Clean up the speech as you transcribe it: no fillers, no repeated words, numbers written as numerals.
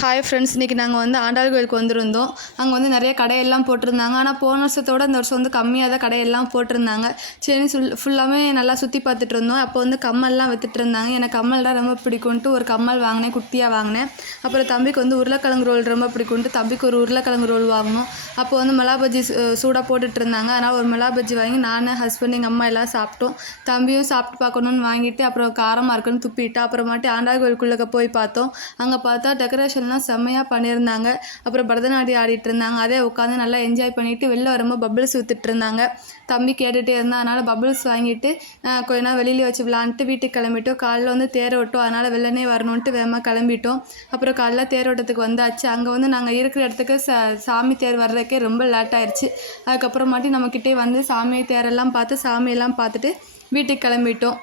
Hi friends, இன்றைக்கி நாங்கள் வந்து ஆண்டாள் கோயிலுக்கு வந்திருந்தோம். அங்கே வந்து நிறைய கடையெல்லாம் போட்டிருந்தாங்க. ஆனால் போன வருஷத்தோட இந்த வருஷம் வந்து கம்மியாக தான் கடையெல்லாம் போட்டிருந்தாங்க. சரி ஃபுல்லாமே நல்லா சுற்றி பார்த்துட்டு இருந்தோம். அப்போ வந்து கம்மல்லாம் வித்துட்டு இருந்தாங்க. எனக்கு கம்மல் தான் ரொம்ப பிடிக்கும்ட்டு ஒரு கம்மல் வாங்கினேன், குட்டியாக வாங்கினேன். அப்புறம் தம்பிக்கு வந்து உருளைக்கிழங்கு ரோல் ரொம்ப பிடிக்கும்ட்டு தம்பிக்கு ஒரு உருளைக்கிழங்கு ரோல் வாங்கினோம். அப்போ வந்து மிளகா பஜ்ஜி சூடாக போட்டுட்டு இருந்தாங்க. அதனால் ஒரு மிளகா பஜ்ஜி வாங்கி நான், ஹஸ்பண்ட், எங்கள் அம்மா எல்லாம் சாப்பிட்டோம். தம்பியும் சாப்பிட்டு பார்க்கணுன்னு வாங்கிட்டு அப்புறம் காரமாக இருக்குன்னு துப்பிட்டு அப்புறமாட்டி ஆண்டாள் கோயிலுக்குள்ளே போய் பார்த்தோம். அங்கே பார்த்தா டெக்கரேஷன்லாம் செம்மையாக பண்ணியிருந்தாங்க. அப்புறம் பரதநாட்டியம் ஆடிட்டு இருந்தாங்க. அதே உட்காந்து நல்லா என்ஜாய் பண்ணிவிட்டு வெளில வரும்போது பபிள்ஸ் விற்றுட்டு இருந்தாங்க. தம்பி கேட்டுகிட்டே இருந்தான். அதனால் பபிள்ஸ் வாங்கிட்டு கொஞ்ச நேரம் வெளியிலே வச்சு விளாண்டுட்டு வீட்டுக்கு கிளம்பிட்டோம். காலையில் வந்து தேரோட்டம், அதனால் வெள்ளனே வரணுன்ட்டு வேகமாக கிளம்பிட்டோம். அப்புறம் காலைல தேரோட்டத்துக்கு வந்தாச்சு. அங்கே வந்து நாங்கள் இருக்கிற இடத்துக்கு சாமி தேர் வர்றதுக்கே ரொம்ப லேட் ஆயிடுச்சு. அதுக்கப்புறமாட்டி நம்மக்கிட்டே வந்து சாமி தேரெல்லாம் பார்த்து சாமியெல்லாம் பார்த்துட்டு வீட்டுக்கு கிளம்பிட்டோம்.